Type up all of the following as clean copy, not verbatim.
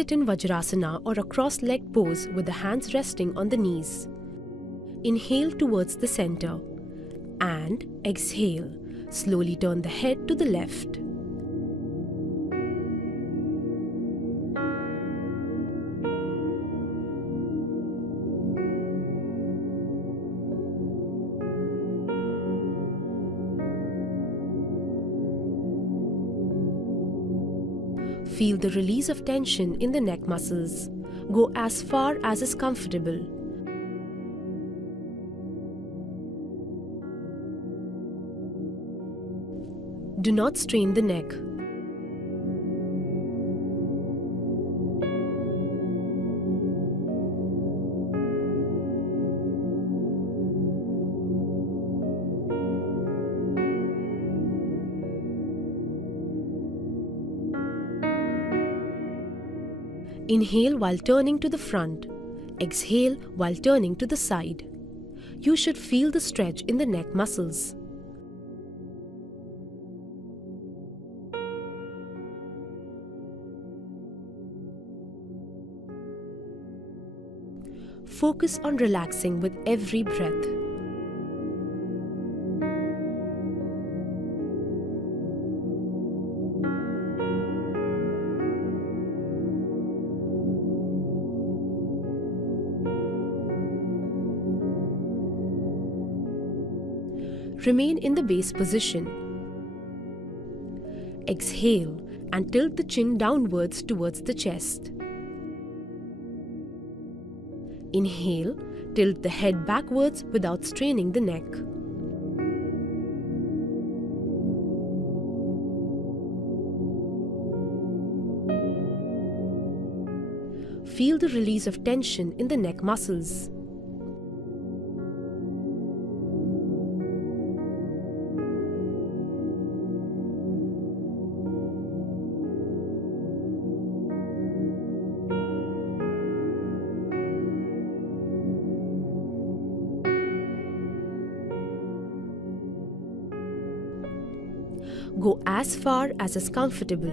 Sit in Vajrasana or a cross-legged pose with the hands resting on the knees. Inhale towards the center and exhale. Slowly turn the head to the left. Feel the release of tension in the neck muscles. Go as far as is comfortable. Do not strain the neck. Inhale while turning to the front. Exhale while turning to the side. You should feel the stretch in the neck muscles. Focus on relaxing with every breath. Remain in the base position. Exhale and tilt the chin downwards towards the chest. Inhale, tilt the head backwards without straining the neck. Feel the release of tension in the neck muscles. Go as far as is comfortable.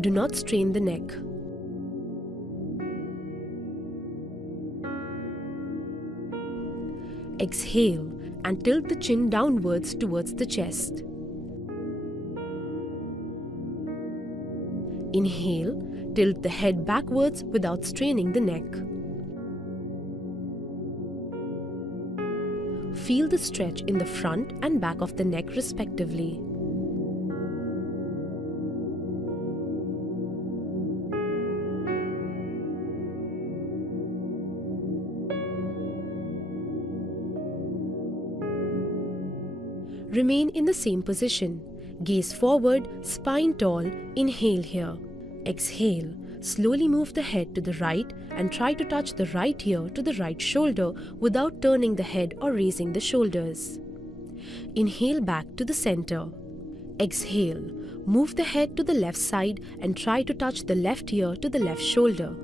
Do not strain the neck. Exhale and tilt the chin downwards towards the chest. Inhale, tilt the head backwards without straining the neck. Feel the stretch in the front and back of the neck respectively. Remain in the same position. Gaze forward, spine tall. Inhale here. Exhale. Slowly move the head to the right and try to touch the right ear to the right shoulder without turning the head or raising the shoulders. Inhale back to the center. Exhale. Move the head to the left side and try to touch the left ear to the left shoulder.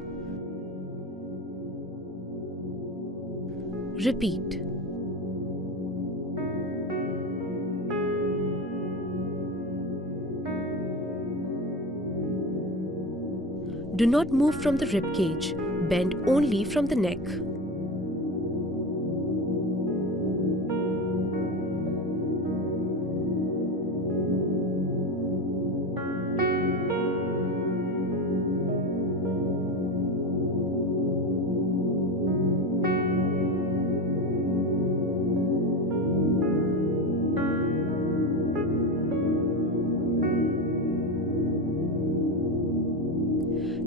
Repeat. Do not move from the rib cage. Bend only from the neck.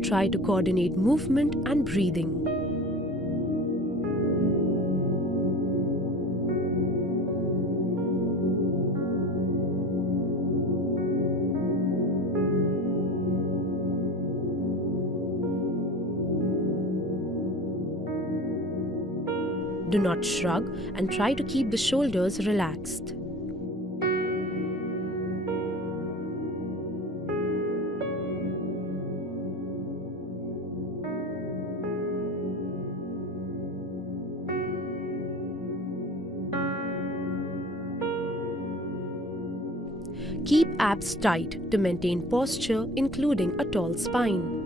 Try to coordinate movement and breathing. Do not shrug and try to keep the shoulders relaxed. Keep abs tight to maintain posture, including a tall spine.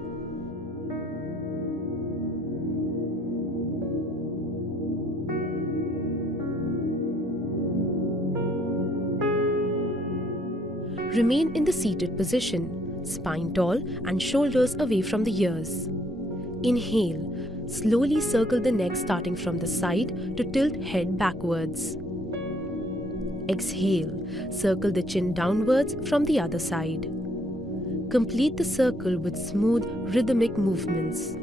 Remain in the seated position, spine tall and shoulders away from the ears. Inhale. Slowly circle the neck starting from the side to tilt head backwards. Exhale. Circle the chin downwards from the other side. Complete the circle with smooth, rhythmic movements.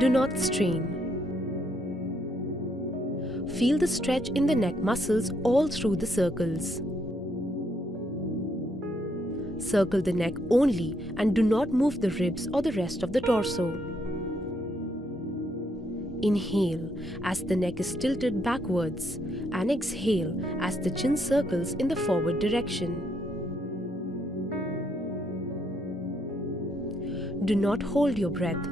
Do not strain. Feel the stretch in the neck muscles all through the circles. Circle the neck only and do not move the ribs or the rest of the torso. Inhale as the neck is tilted backwards and exhale as the chin circles in the forward direction. Do not hold your breath.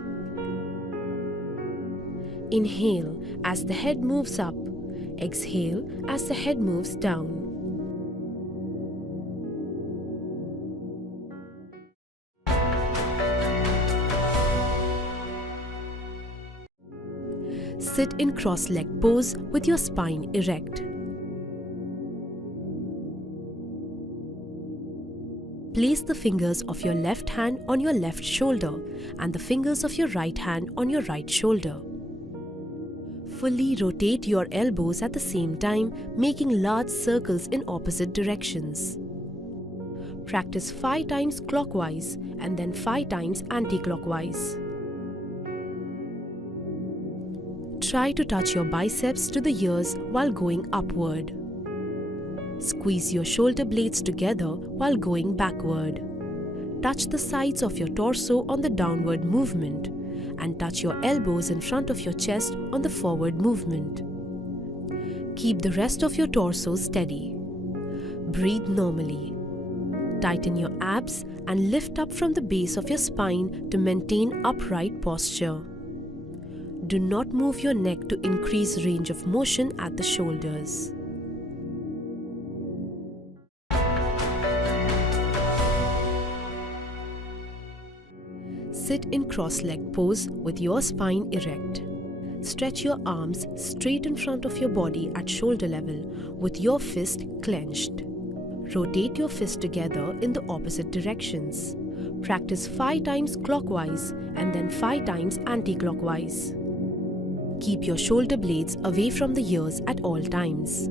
Inhale as the head moves up. Exhale as the head moves down. Sit in cross-legged pose with your spine erect. Place the fingers of your left hand on your left shoulder and the fingers of your right hand on your right shoulder. Fully rotate your elbows at the same time, making large circles in opposite directions. Practice 5 times clockwise and then 5 times anti-clockwise. Try to touch your biceps to the ears while going upward. Squeeze your shoulder blades together while going backward. Touch the sides of your torso on the downward movement and touch your elbows in front of your chest on the forward movement. Keep the rest of your torso steady. Breathe normally. Tighten your abs and lift up from the base of your spine to maintain upright posture. Do not move your neck to increase range of motion at the shoulders. Sit in cross-legged pose with your spine erect. Stretch your arms straight in front of your body at shoulder level with your fist clenched. Rotate your fist together in the opposite directions. Practice 5 times clockwise and then 5 times anti-clockwise. Keep your shoulder blades away from the ears at all times.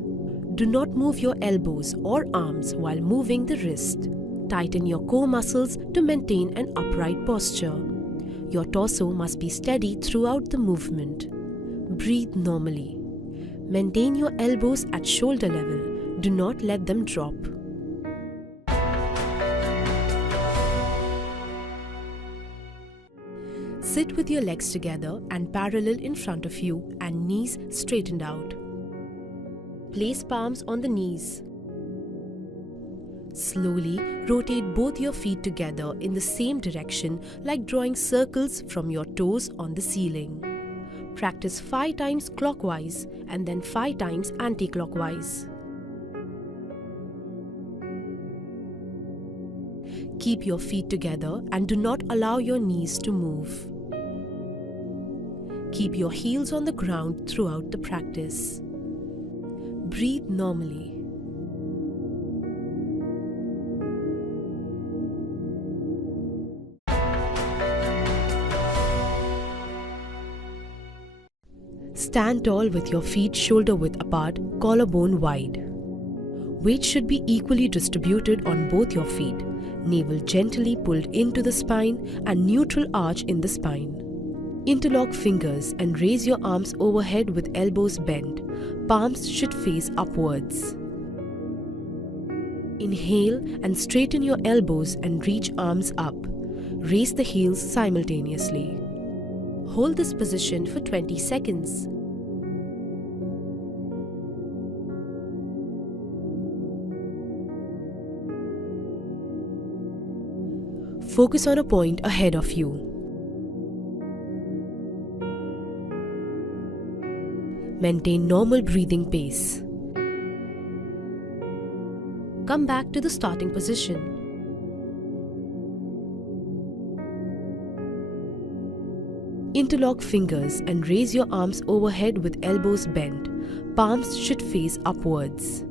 Do not move your elbows or arms while moving the wrist. Tighten your core muscles to maintain an upright posture. Your torso must be steady throughout the movement. Breathe normally. Maintain your elbows at shoulder level. Do not let them drop. Sit with your legs together and parallel in front of you and knees straightened out. Place palms on the knees. Slowly rotate both your feet together in the same direction like drawing circles from your toes on the ceiling. Practice 5 times clockwise and then 5 times anti-clockwise. Keep your feet together and do not allow your knees to move. Keep your heels on the ground throughout the practice. Breathe normally. Stand tall with your feet shoulder width apart, collarbone wide. Weight should be equally distributed on both your feet. Navel gently pulled into the spine and neutral arch in the spine. Interlock fingers and raise your arms overhead with elbows bent. Palms should face upwards. Inhale and straighten your elbows and reach arms up. Raise the heels simultaneously. Hold this position for 20 seconds. Focus on a point ahead of you. Maintain normal breathing pace. Come back to the starting position. Interlock fingers and raise your arms overhead with elbows bent. Palms should face upwards.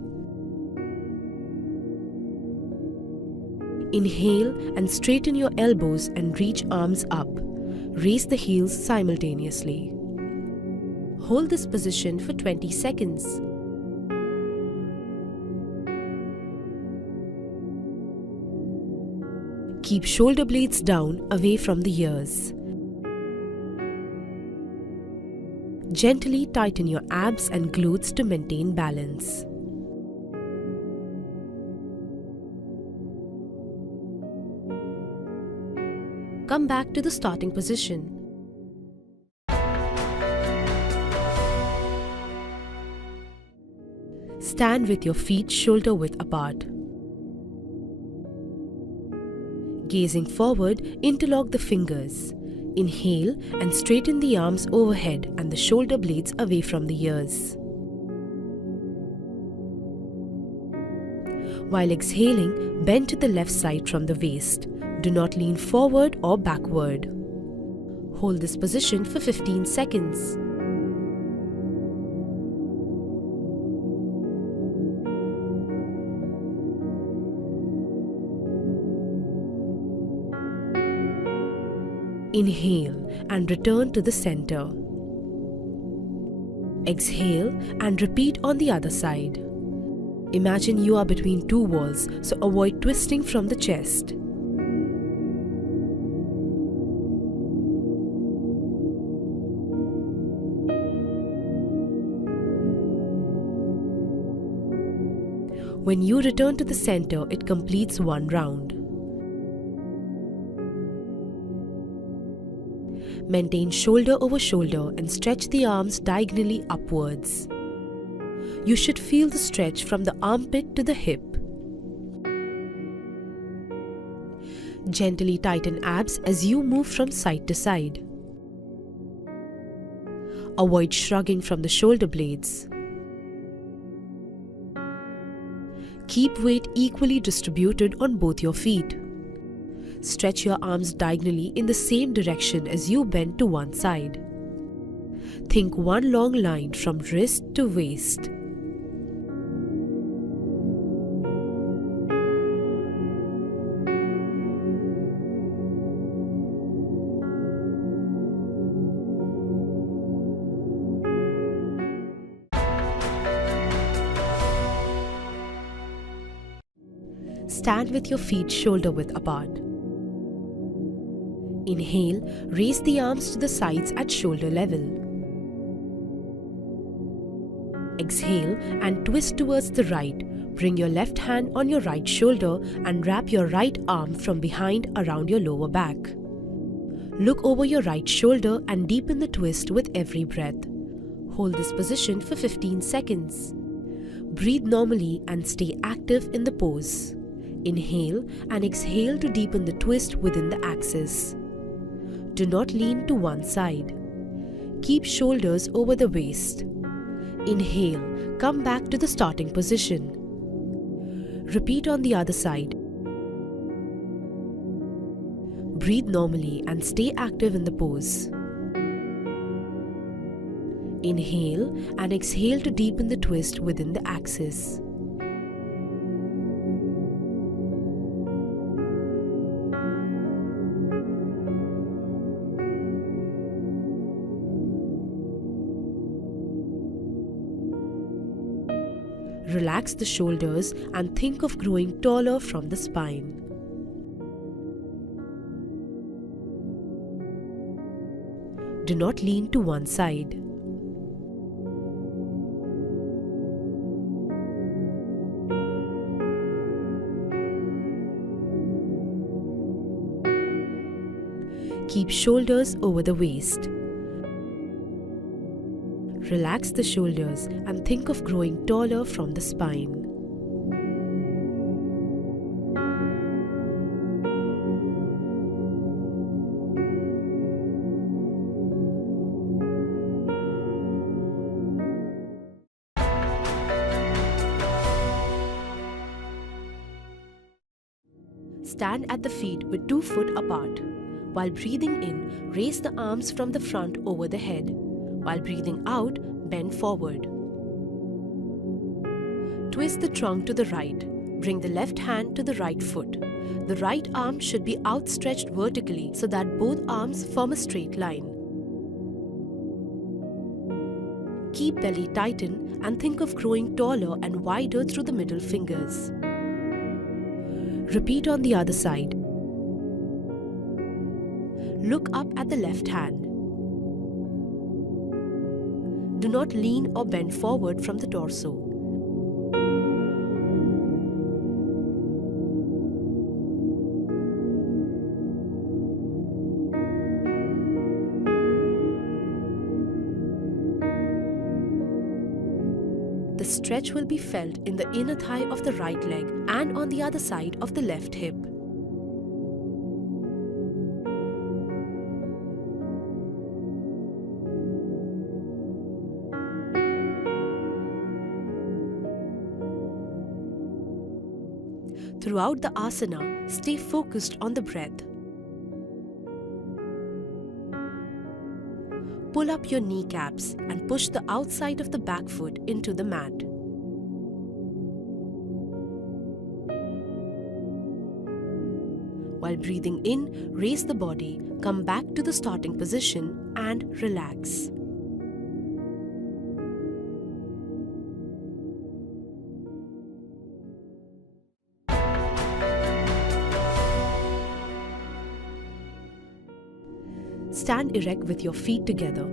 Inhale and straighten your elbows and reach arms up. Raise the heels simultaneously. Hold this position for 20 seconds. Keep shoulder blades down away from the ears. Gently tighten your abs and glutes to maintain balance. Come back to the starting position. Stand with your feet shoulder width apart. Gazing forward, interlock the fingers. Inhale and straighten the arms overhead and the shoulder blades away from the ears. While exhaling, bend to the left side from the waist. Do not lean forward or backward. Hold this position for 15 seconds. Inhale and return to the center. Exhale and repeat on the other side. Imagine you are between two walls, so avoid twisting from the chest. When you return to the center, it completes one round. Maintain shoulder over shoulder and stretch the arms diagonally upwards. You should feel the stretch from the armpit to the hip. Gently tighten abs as you move from side to side. Avoid shrugging from the shoulder blades. Keep weight equally distributed on both your feet. Stretch your arms diagonally in the same direction as you bend to one side. Think one long line from wrist to waist. Stand with your feet shoulder width apart. Inhale, raise the arms to the sides at shoulder level. Exhale and twist towards the right. Bring your left hand on your right shoulder and wrap your right arm from behind around your lower back. Look over your right shoulder and deepen the twist with every breath. Hold this position for 15 seconds. Breathe normally and stay active in the pose. Inhale and exhale to deepen the twist within the axis. Do not lean to one side. Keep shoulders over the waist. Inhale, come back to the starting position. Repeat on the other side. Breathe normally and stay active in the pose. Inhale and exhale to deepen the twist within the axis. Relax the shoulders and think of growing taller from the spine. Do not lean to one side. Keep shoulders over the waist. Relax the shoulders and think of growing taller from the spine. Stand at the feet with 2 feet apart. While breathing in, raise the arms from the front over the head. While breathing out, bend forward. Twist the trunk to the right. Bring the left hand to the right foot. The right arm should be outstretched vertically so that both arms form a straight line. Keep belly tighten and think of growing taller and wider through the middle fingers. Repeat on the other side. Look up at the left hand. Do not lean or bend forward from the torso. The stretch will be felt in the inner thigh of the right leg and on the other side of the left hip. Throughout the asana, stay focused on the breath. Pull up your kneecaps and push the outside of the back foot into the mat. While breathing in, raise the body, come back to the starting position and relax. Stand erect with your feet together.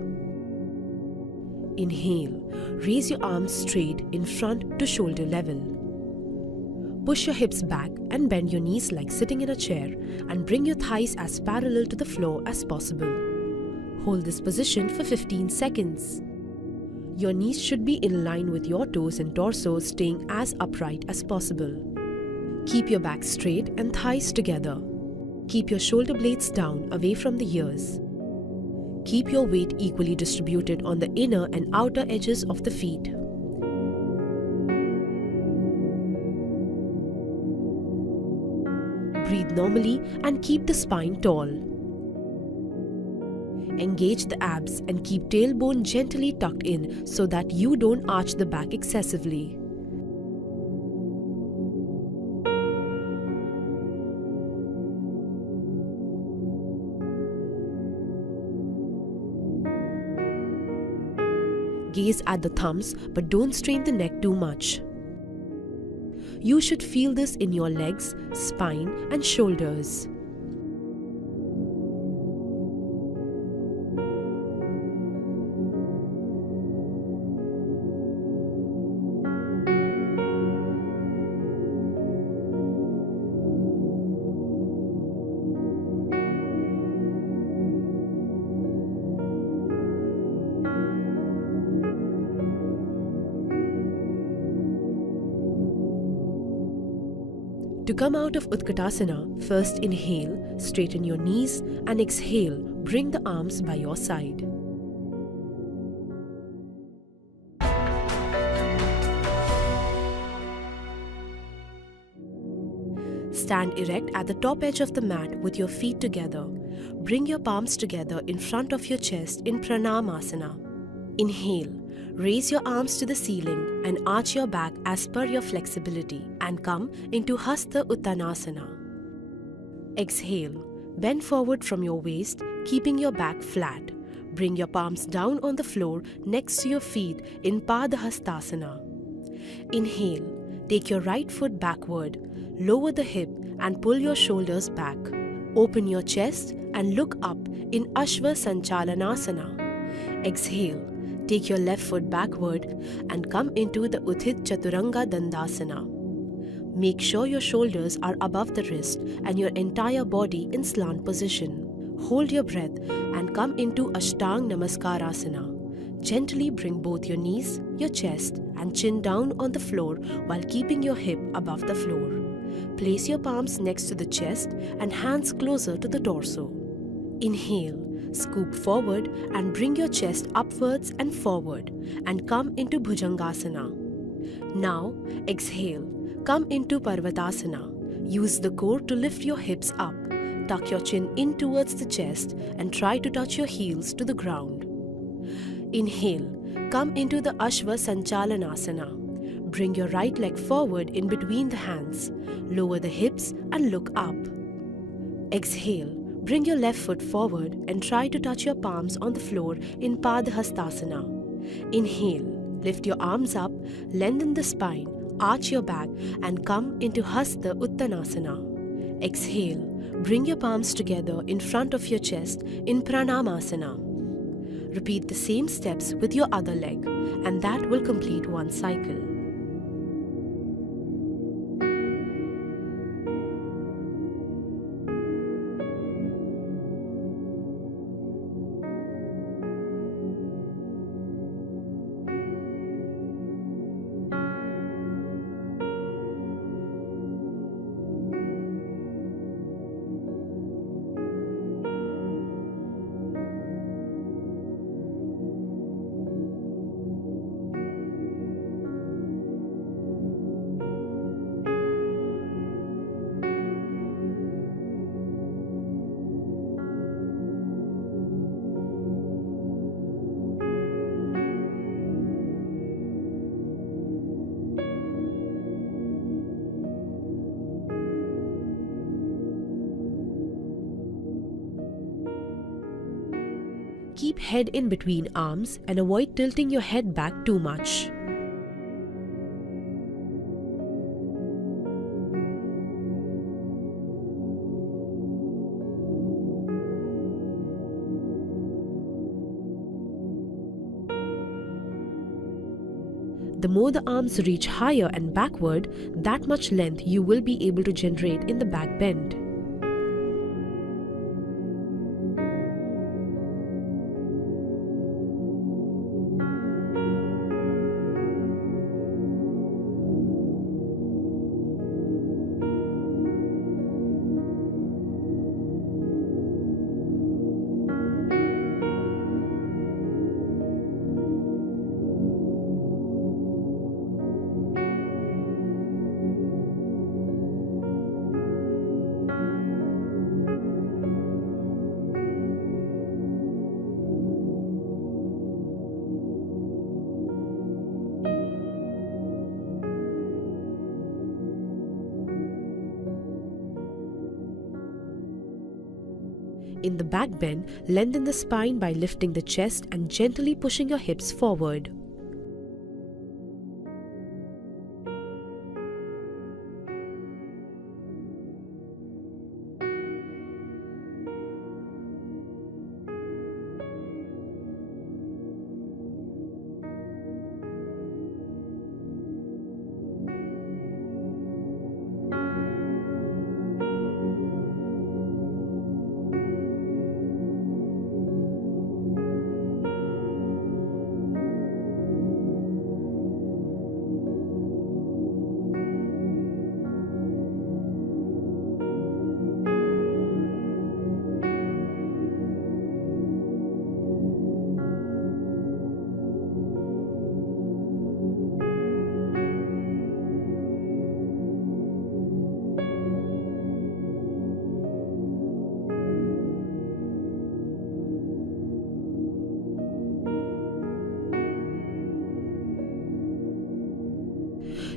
Inhale, raise your arms straight in front to shoulder level. Push your hips back and bend your knees like sitting in a chair and bring your thighs as parallel to the floor as possible. Hold this position for 15 seconds. Your knees should be in line with your toes and torso, staying as upright as possible. Keep your back straight and thighs together. Keep your shoulder blades down away from the ears. Keep your weight equally distributed on the inner and outer edges of the feet. Breathe normally and keep the spine tall. Engage the abs and keep tailbone gently tucked in so that you don't arch the back excessively. Gaze at the thumbs, but don't strain the neck too much. You should feel this in your legs, spine, and shoulders. To come out of Utkatasana, first inhale, straighten your knees, and exhale, bring the arms by your side. Stand erect at the top edge of the mat with your feet together. Bring your palms together in front of your chest in Pranamasana. Inhale. Raise your arms to the ceiling and arch your back as per your flexibility and come into Hasta Uttanasana. Exhale. Bend forward from your waist, keeping your back flat. Bring your palms down on the floor next to your feet in Padahastasana. Inhale. Take your right foot backward, lower the hip and pull your shoulders back. Open your chest and look up in Ashva Sanchalanasana. Exhale. Take your left foot backward and come into the Uthit Chaturanga Dandasana. Make sure your shoulders are above the wrist and your entire body in slant position. Hold your breath and come into Ashtang Namaskarasana. Gently bring both your knees, your chest and chin down on the floor while keeping your hip above the floor. Place your palms next to the chest and hands closer to the torso. Inhale. Scoop forward and bring your chest upwards and forward and come into Bhujangasana. Now, exhale. Come into Parvatasana. Use the core to lift your hips up. Tuck your chin in towards the chest and try to touch your heels to the ground. Inhale. Come into the Ashva Sanchalanasana. Bring your right leg forward in between the hands. Lower the hips and look up. Exhale. Bring your left foot forward and try to touch your palms on the floor in Padhastasana. Inhale. Lift your arms up, lengthen the spine, arch your back and come into Hasta Uttanasana. Exhale. Bring your palms together in front of your chest in Pranamasana. Repeat the same steps with your other leg, and that will complete one cycle. Keep head in between arms and avoid tilting your head back too much. The more the arms reach higher and backward, that much length you will be able to generate in the back bend. In the back bend, lengthen the spine by lifting the chest and gently pushing your hips forward.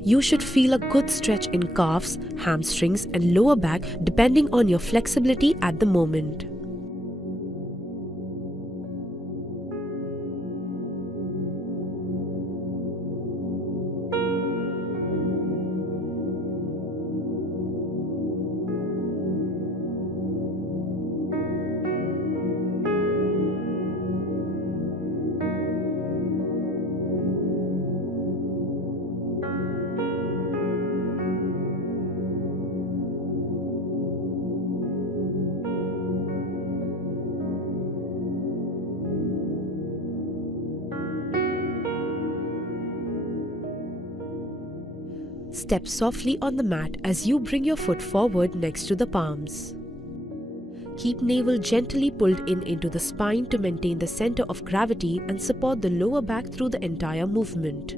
You should feel a good stretch in calves, hamstrings and lower back depending on your flexibility at the moment. Step softly on the mat as you bring your foot forward next to the palms. Keep navel gently pulled in into the spine to maintain the center of gravity and support the lower back through the entire movement.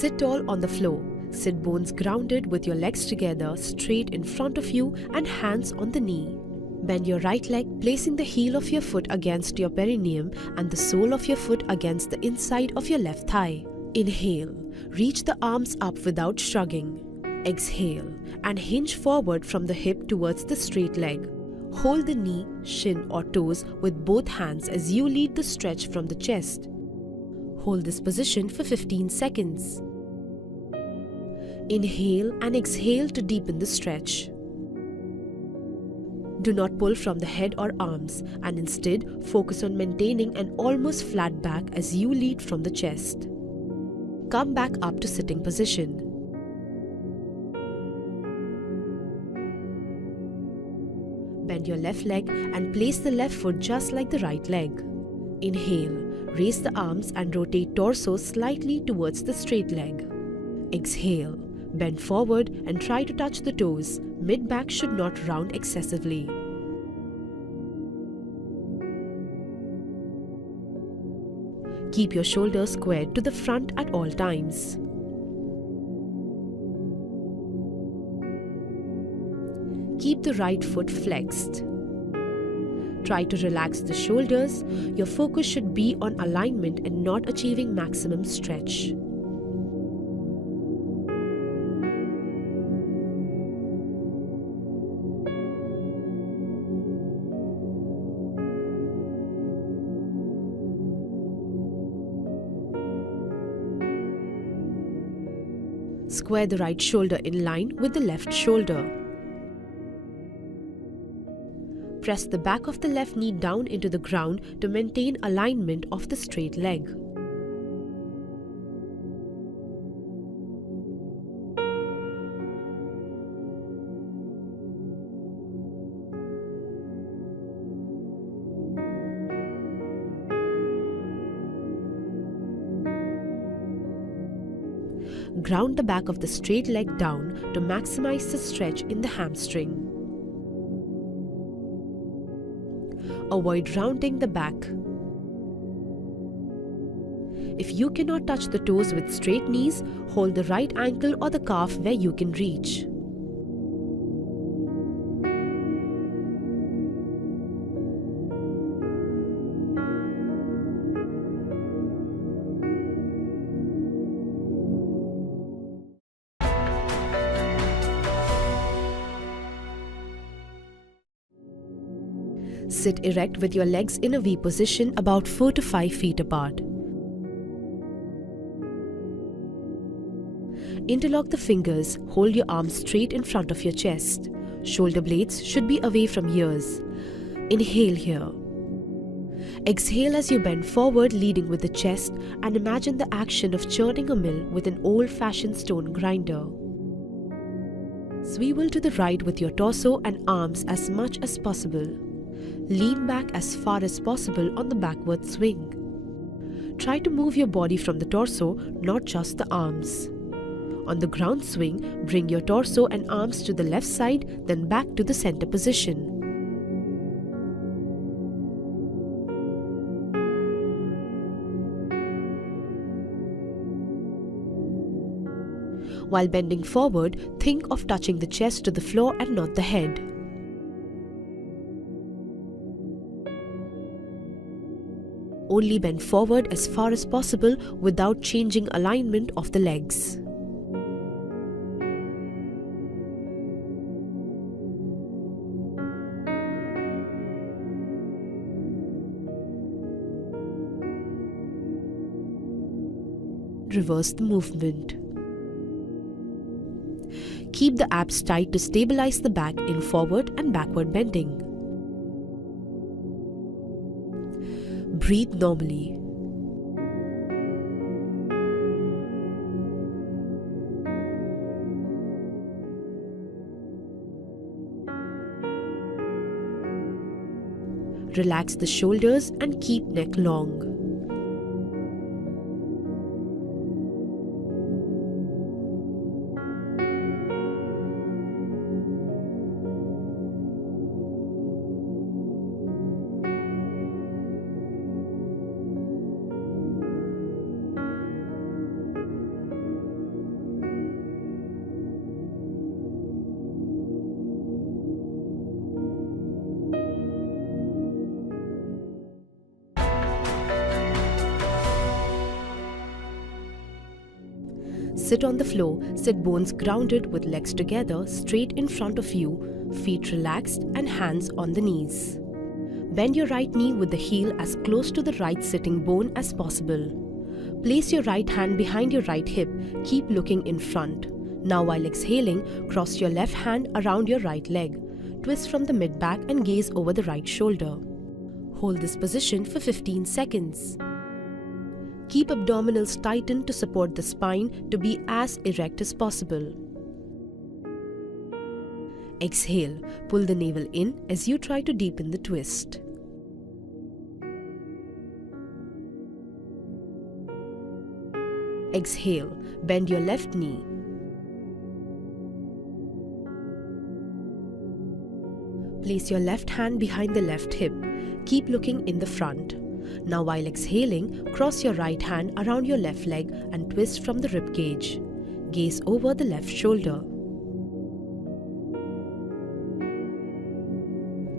Sit tall on the floor. Sit bones grounded with your legs together straight in front of you and hands on the knee. Bend your right leg, placing the heel of your foot against your perineum and the sole of your foot against the inside of your left thigh. Inhale. Reach the arms up without shrugging. Exhale and hinge forward from the hip towards the straight leg. Hold the knee, shin or toes with both hands as you lead the stretch from the chest. Hold this position for 15 seconds. Inhale and exhale to deepen the stretch. Do not pull from the head or arms and instead focus on maintaining an almost flat back as you lead from the chest. Come back up to sitting position. Bend your left leg and place the left foot just like the right leg. Inhale, raise the arms and rotate torso slightly towards the straight leg. Exhale, bend forward and try to touch the toes. Mid-back should not round excessively. Keep your shoulders squared to the front at all times. Keep the right foot flexed. Try to relax the shoulders. Your focus should be on alignment and not achieving maximum stretch. Square the right shoulder in line with the left shoulder. Press the back of the left knee down into the ground to maintain alignment of the straight leg. Ground the back of the straight leg down to maximize the stretch in the hamstring. Avoid rounding the back. If you cannot touch the toes with straight knees, hold the right ankle or the calf where you can reach. Sit erect with your legs in a V position about 4 to 5 feet apart. Interlock the fingers, hold your arms straight in front of your chest. Shoulder blades should be away from ears. Inhale here. Exhale as you bend forward, leading with the chest, and imagine the action of churning a mill with an old-fashioned stone grinder. Swivel to the right with your torso and arms as much as possible. Lean back as far as possible on the backward swing. Try to move your body from the torso, not just the arms. On the ground swing, bring your torso and arms to the left side, then back to the center position. While bending forward, think of touching the chest to the floor and not the head. Only bend forward as far as possible without changing alignment of the legs. Reverse the movement. Keep the abs tight to stabilize the back in forward and backward bending. Breathe normally. Relax the shoulders and keep neck long. sit on the floor, sit bones grounded with legs together straight in front of you, feet relaxed and hands on the knees. Bend your right knee with the heel as close to the right sitting bone as possible. Place your right hand behind your right hip, keep looking in front. Now while exhaling, cross your left hand around your right leg. Twist from the mid-back and gaze over the right shoulder. Hold this position for 15 seconds. Keep abdominals tightened to support the spine to be as erect as possible. Exhale, pull the navel in as you try to deepen the twist. Exhale, bend your left knee. Place your left hand behind the left hip. Keep looking in the front. Now while exhaling, cross your right hand around your left leg and twist from the rib cage. Gaze over the left shoulder.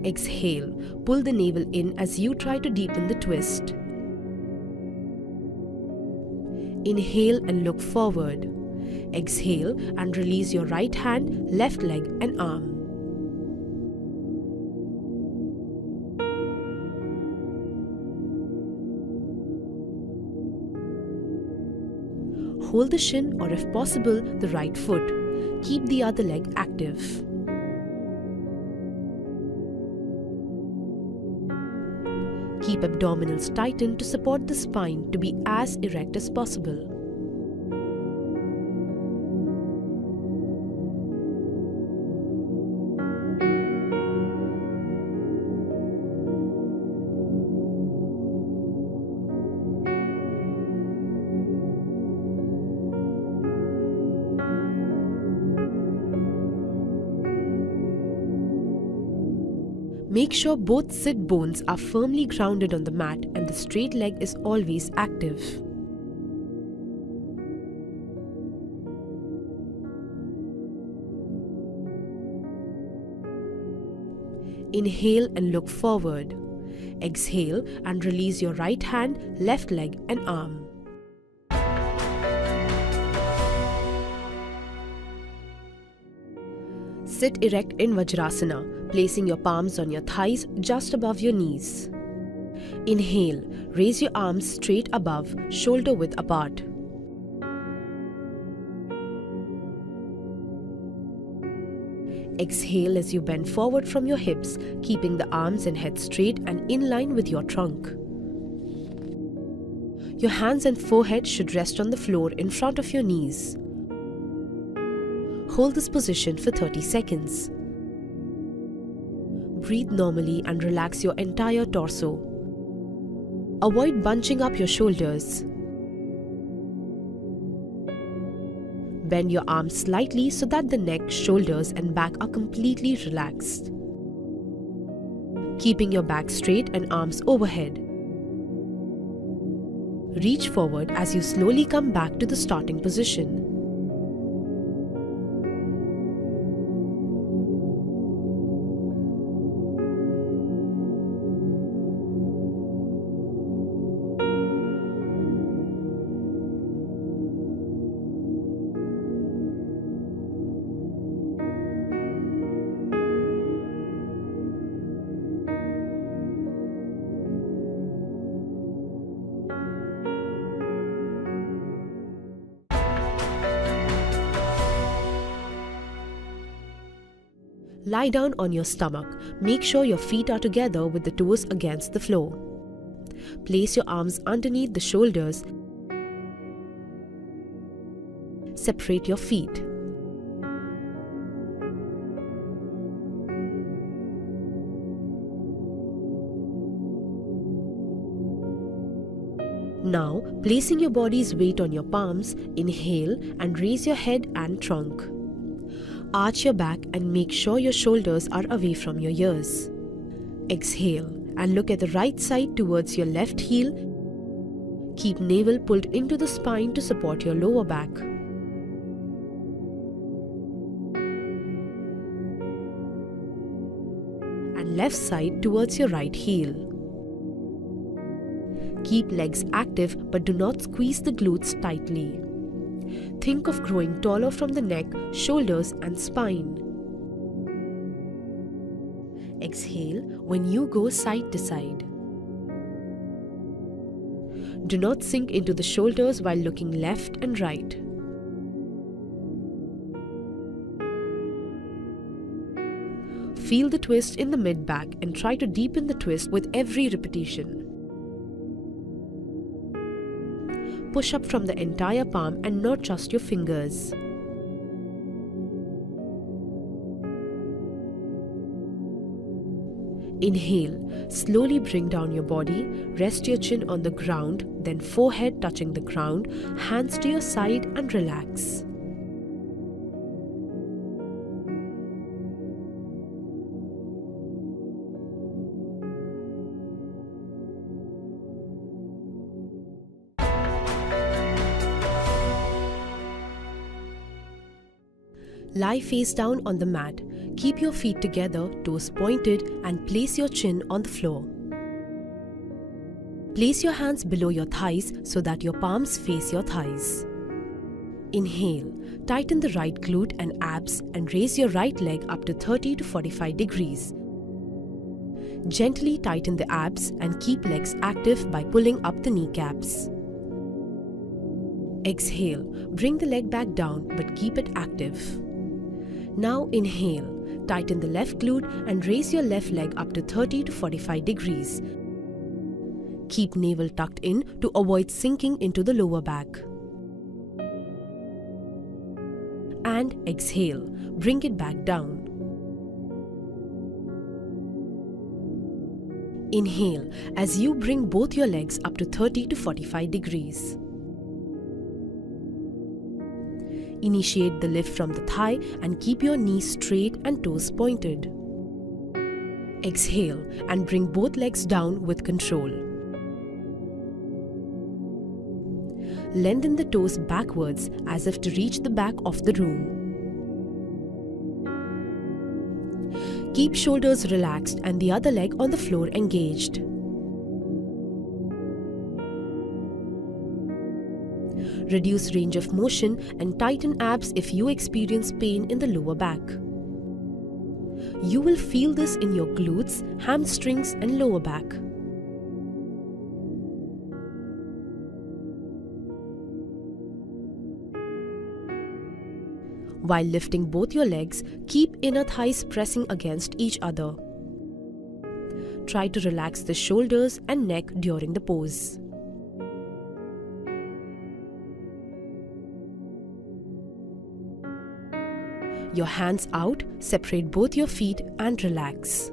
Exhale, pull the navel in as you try to deepen the twist. Inhale and look forward. Exhale and release your right hand, left leg and arm. Hold the shin or if possible, the right foot. Keep the other leg active. Keep abdominals tightened to support the spine to be as erect as possible. Make sure both sit bones are firmly grounded on the mat and the straight leg is always active. Inhale and look forward. Exhale and release your right hand, left leg and arm. Sit erect in Vajrasana, placing your palms on your thighs just above your knees. Inhale, raise your arms straight above, shoulder width apart. Exhale as you bend forward from your hips, keeping the arms and head straight and in line with your trunk. Your hands and forehead should rest on the floor in front of your knees. Hold this position for 30 seconds. Breathe normally and relax your entire torso. Avoid bunching up your shoulders. Bend your arms slightly so that the neck, shoulders and back are completely relaxed. Keeping your back straight and arms overhead. Reach forward as you slowly come back to the starting position. Lie down on your stomach. Make sure your feet are together with the toes against the floor. Place your arms underneath the shoulders. Separate your feet. Now, placing your body's weight on your palms, inhale and raise your head and trunk. Arch your back and make sure your shoulders are away from your ears. Exhale and look at the right side towards your left heel. Keep navel pulled into the spine to support your lower back. And left side towards your right heel. Keep legs active but do not squeeze the glutes tightly. Think of growing taller from the neck, shoulders and spine. Exhale when you go side to side. Do not sink into the shoulders while looking left and right. Feel the twist in the mid-back and try to deepen the twist with every repetition. Push up from the entire palm and not just your fingers. Inhale, slowly bring down your body, rest your chin on the ground, then forehead touching the ground, hands to your side and relax. Lie face down on the mat. Keep your feet together, toes pointed, and place your chin on the floor. Place your hands below your thighs so that your palms face your thighs. Inhale, tighten the right glute and abs and raise your right leg up to 30 to 45 degrees. Gently tighten the abs and keep legs active by pulling up the kneecaps. Exhale, bring the leg back down but keep it active. Now inhale, tighten the left glute and raise your left leg up to 30 to 45 degrees. Keep navel tucked in to avoid sinking into the lower back. And exhale, bring it back down. Inhale as you bring both your legs up to 30 to 45 degrees. Initiate the lift from the thigh and keep your knees straight and toes pointed. Exhale and bring both legs down with control. Lengthen the toes backwards as if to reach the back of the room. Keep shoulders relaxed and the other leg on the floor engaged. Reduce range of motion and tighten abs if you experience pain in the lower back. You will feel this in your glutes, hamstrings and lower back. While lifting both your legs, keep inner thighs pressing against each other. Try to relax the shoulders and neck during the pose. Your hands out, separate both your feet and relax.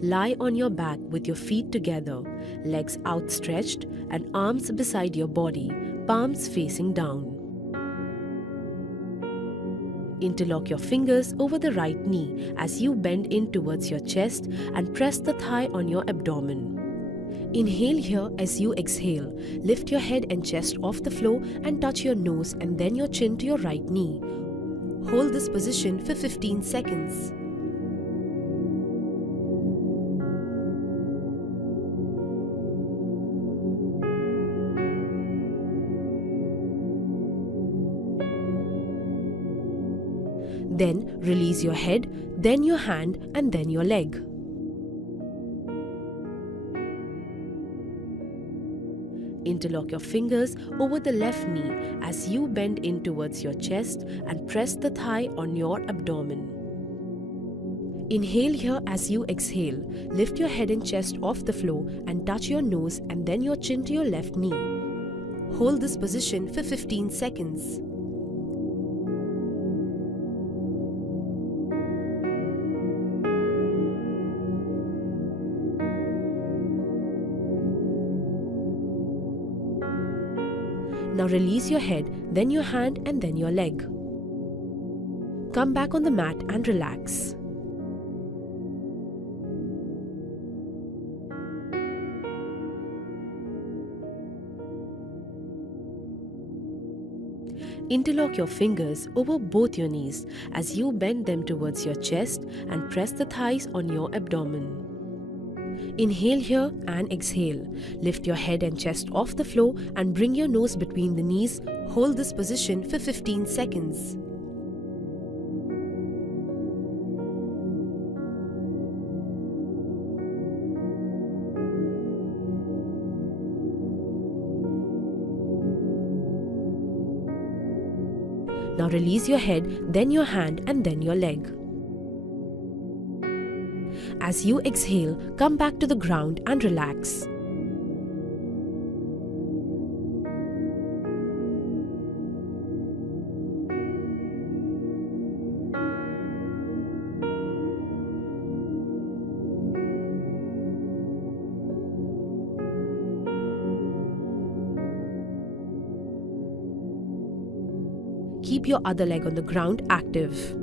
Lie on your back with your feet together, legs outstretched and arms beside your body, palms facing down. Interlock your fingers over the right knee as you bend in towards your chest and press the thigh on your abdomen. Inhale here as you exhale. Lift your head and chest off the floor and touch your nose and then your chin to your right knee. Hold this position for 15 seconds. Then release your head, then your hand and then your leg. Interlock your fingers over the left knee as you bend in towards your chest and press the thigh on your abdomen. Inhale here as you exhale. Lift your head and chest off the floor and touch your nose and then your chin to your left knee. Hold this position for 15 seconds. Now release your head, then your hand and then your leg. Come back on the mat and relax. Interlock your fingers over both your knees as you bend them towards your chest and press the thighs on your abdomen. Inhale here and exhale. Lift your head and chest off the floor and bring your nose between the knees. Hold this position for 15 seconds. Now release your head, then your hand and then your leg. As you exhale, come back to the ground and relax. Keep your other leg on the ground active.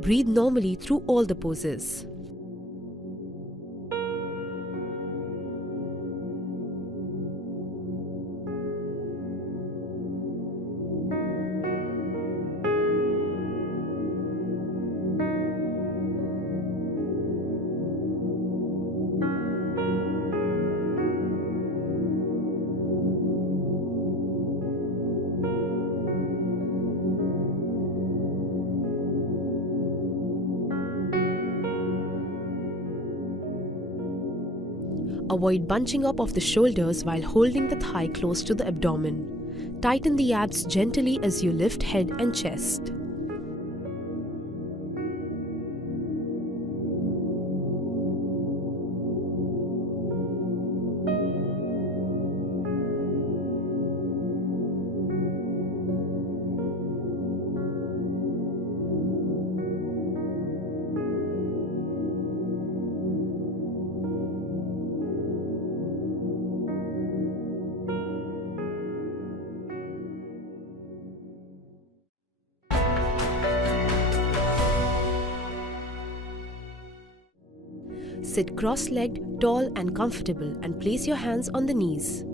Breathe normally through all the poses. Avoid bunching up of the shoulders while holding the thigh close to the abdomen. Tighten the abs gently as you lift head and chest. Sit cross-legged, tall and comfortable and place your hands on the knees.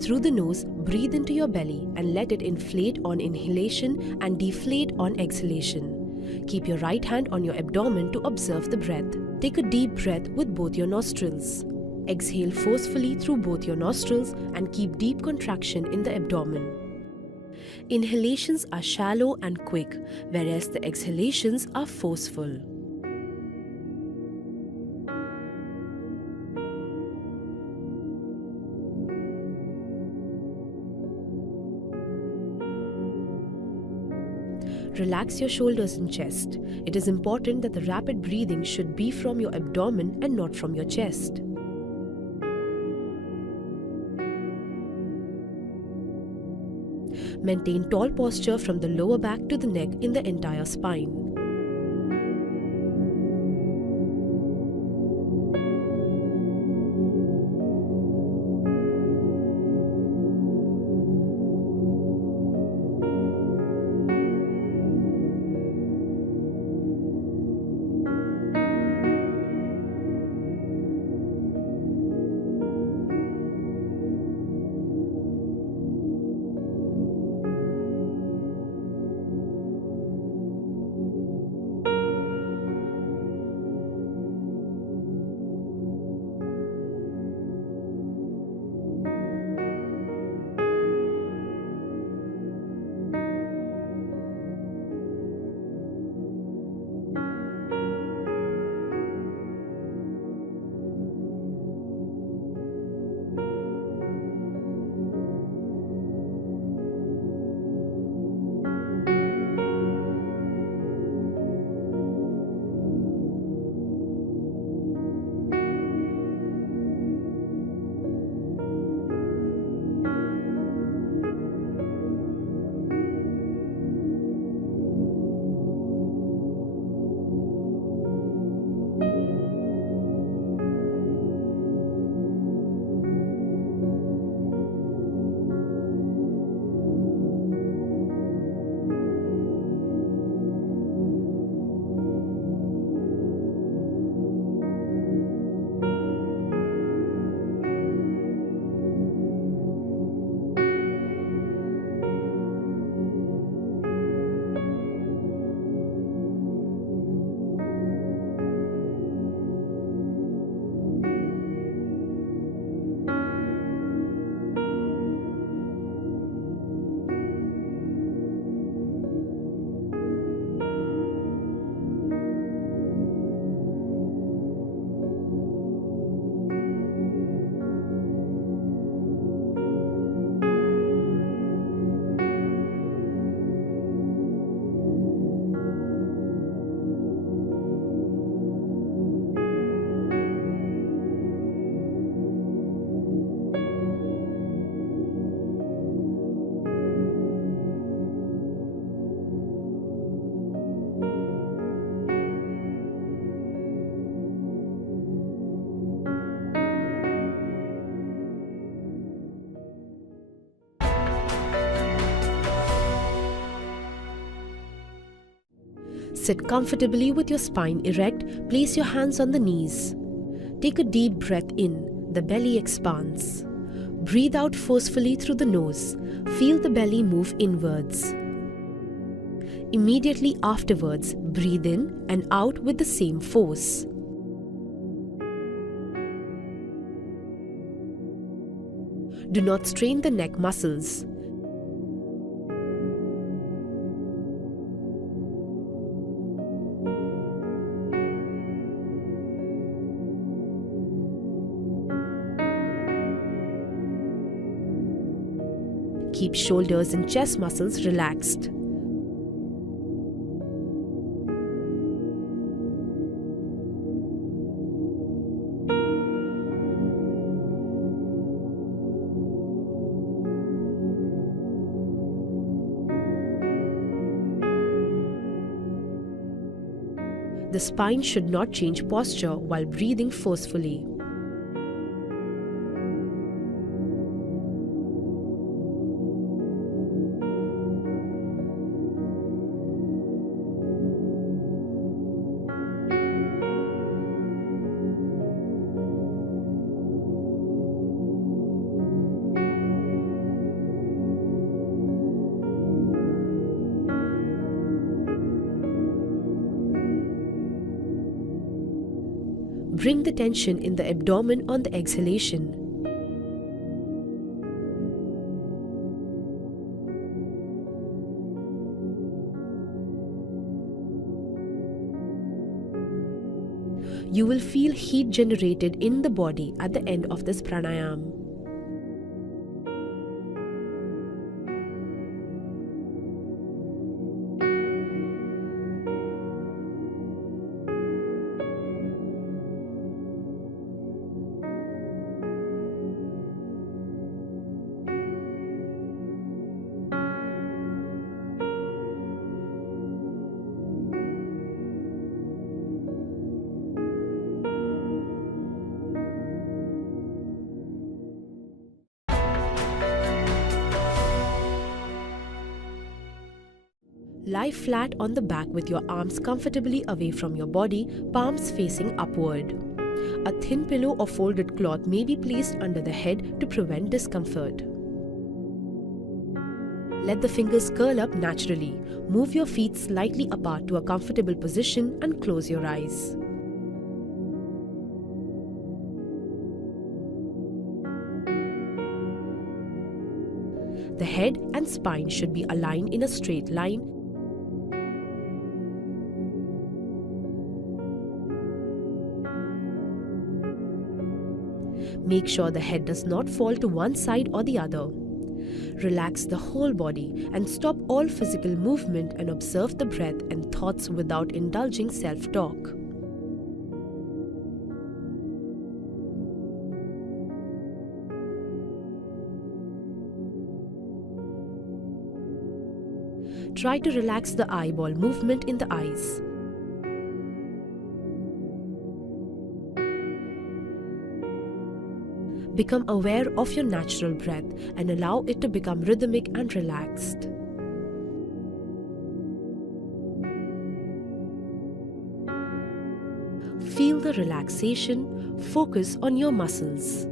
Through the nose, breathe into your belly and let it inflate on inhalation and deflate on exhalation. Keep your right hand on your abdomen to observe the breath. Take a deep breath with both your nostrils. Exhale forcefully through both your nostrils and keep deep contraction in the abdomen. Inhalations are shallow and quick, whereas the exhalations are forceful. Relax your shoulders and chest. It is important that the rapid breathing should be from your abdomen and not from your chest. Maintain tall posture from the lower back to the neck in the entire spine. Sit comfortably with your spine erect. Place your hands on the knees. Take a deep breath in. The belly expands. Breathe out forcefully through the nose. Feel the belly move inwards. Immediately afterwards, breathe in and out with the same force. Do not strain the neck muscles. Keep shoulders and chest muscles relaxed. The spine should not change posture while breathing forcefully. Bring the tension in the abdomen on the exhalation. You will feel heat generated in the body at the end of this pranayam. Lie flat on the back with your arms comfortably away from your body, palms facing upward. A thin pillow or folded cloth may be placed under the head to prevent discomfort. Let the fingers curl up naturally. Move your feet slightly apart to a comfortable position and close your eyes. The head and spine should be aligned in a straight line. Make sure the head does not fall to one side or the other. Relax the whole body and stop all physical movement and observe the breath and thoughts without indulging self-talk. Try to relax the eyeball movement in the eyes. Become aware of your natural breath and allow it to become rhythmic and relaxed. Feel the relaxation. Focus on your muscles.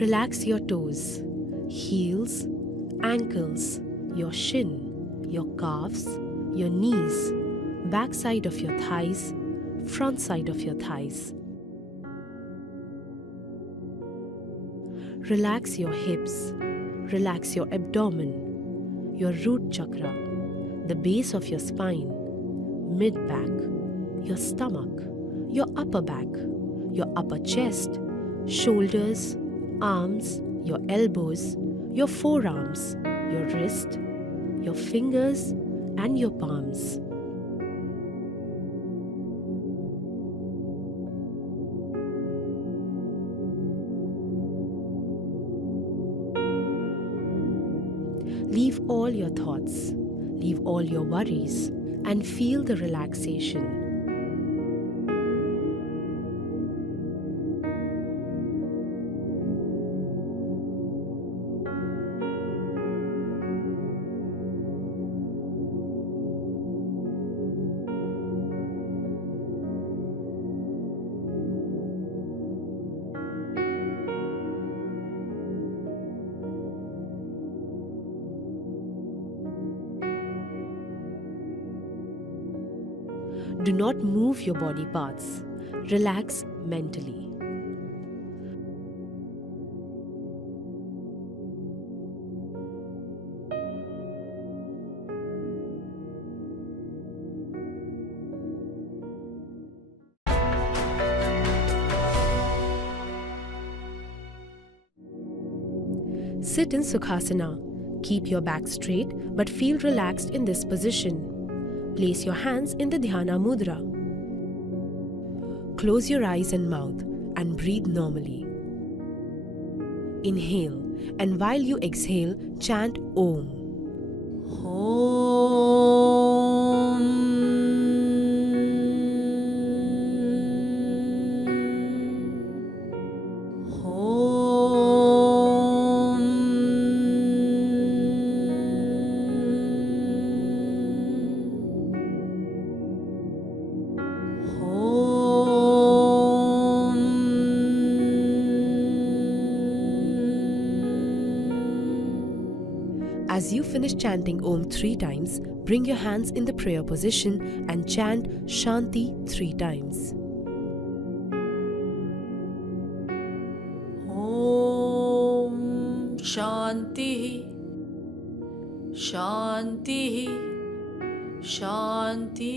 Relax your toes, heels, ankles, your shin, your calves, your knees, back side of your thighs, front side of your thighs. Relax your hips, relax your abdomen, your root chakra, the base of your spine, mid-back, your stomach, your upper back, your upper chest, shoulders, arms, your elbows, your forearms, your wrist, your fingers and your palms. Leave all your thoughts, leave all your worries, and feel the relaxation. Do not move your body parts. Relax mentally. Sit in Sukhasana. Keep your back straight but feel relaxed in this position. Place your hands in the Dhyana Mudra. Close your eyes and mouth and breathe normally. Inhale, and while you exhale, chant Om. As you finish chanting Om 3 times, bring your hands in the prayer position and chant Shanti 3 times. Om Shanti Shanti Shanti.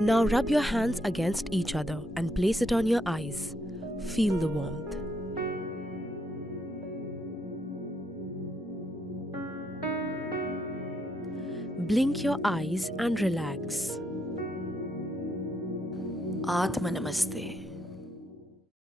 Now rub your hands against each other and place it on your eyes. Feel the warmth. Blink your eyes and relax. Atma Namaste.